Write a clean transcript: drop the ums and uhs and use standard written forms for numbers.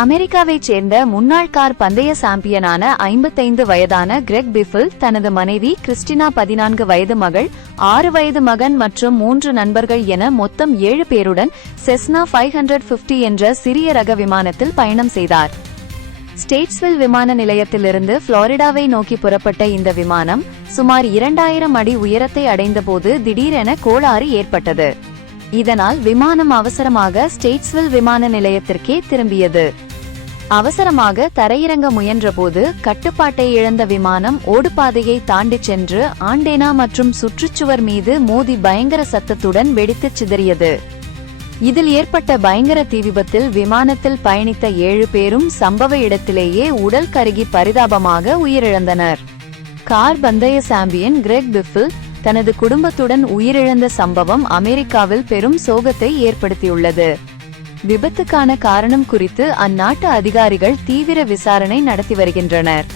அமெரிக்காவைச் சேர்ந்த முன்னாள் கார் பந்தய சாம்பியனான 55 வயதான கிரெக் பிஃபில் தனது மனைவி கிறிஸ்டினா 14 வயது மகள் 6 வயது மகன் மற்றும் 3 நண்பர்கள் என மொத்தம் 7 பேருடன் செஸ்னா 550 என்ற சிறிய ரக விமானத்தில் பயணம் செய்தார். ஸ்டேட்ஸ்வில் விமான நிலையத்திலிருந்து புளோரிடாவை நோக்கி புறப்பட்ட இந்த விமானம் சுமார் 2000 அடி உயரத்தை அடைந்தபோது திடீரென கோளாறு ஏற்பட்டது. இதனால் விமானம் அவசரமாக ஸ்டேட்ஸ்வில் விமான நிலையத்திற்கே திரும்பியது. அவசரமாக தரையிறங்க முயன்றபோது கட்டுப்பாட்டை இழந்த விமானம் ஓடுபாதையை தாண்டிச் சென்று ஆண்டேனா மற்றும் சுற்றுச்சுவர் மீது மோதி பயங்கர சத்தத்துடன் வெடித்துச் சிதறியது. இதில் ஏற்பட்ட பயங்கர தீ விபத்தில் விமானத்தில் பயணித்த 7 பேரும் சம்பவ இடத்திலேயே உடல் கருகி பரிதாபமாக உயிரிழந்தனர். கார் பந்தய சாம்பியன் கிரெக் பிஃபில் தனது குடும்பத்துடன் உயிரிழந்த சம்பவம் அமெரிக்காவில் பெரும் சோகத்தை ஏற்படுத்தியுள்ளது. விபத்துக்கான காரணம் குறித்து அந்நாட்டு அதிகாரிகள் தீவிர விசாரணை நடத்தி வருகின்றனர்.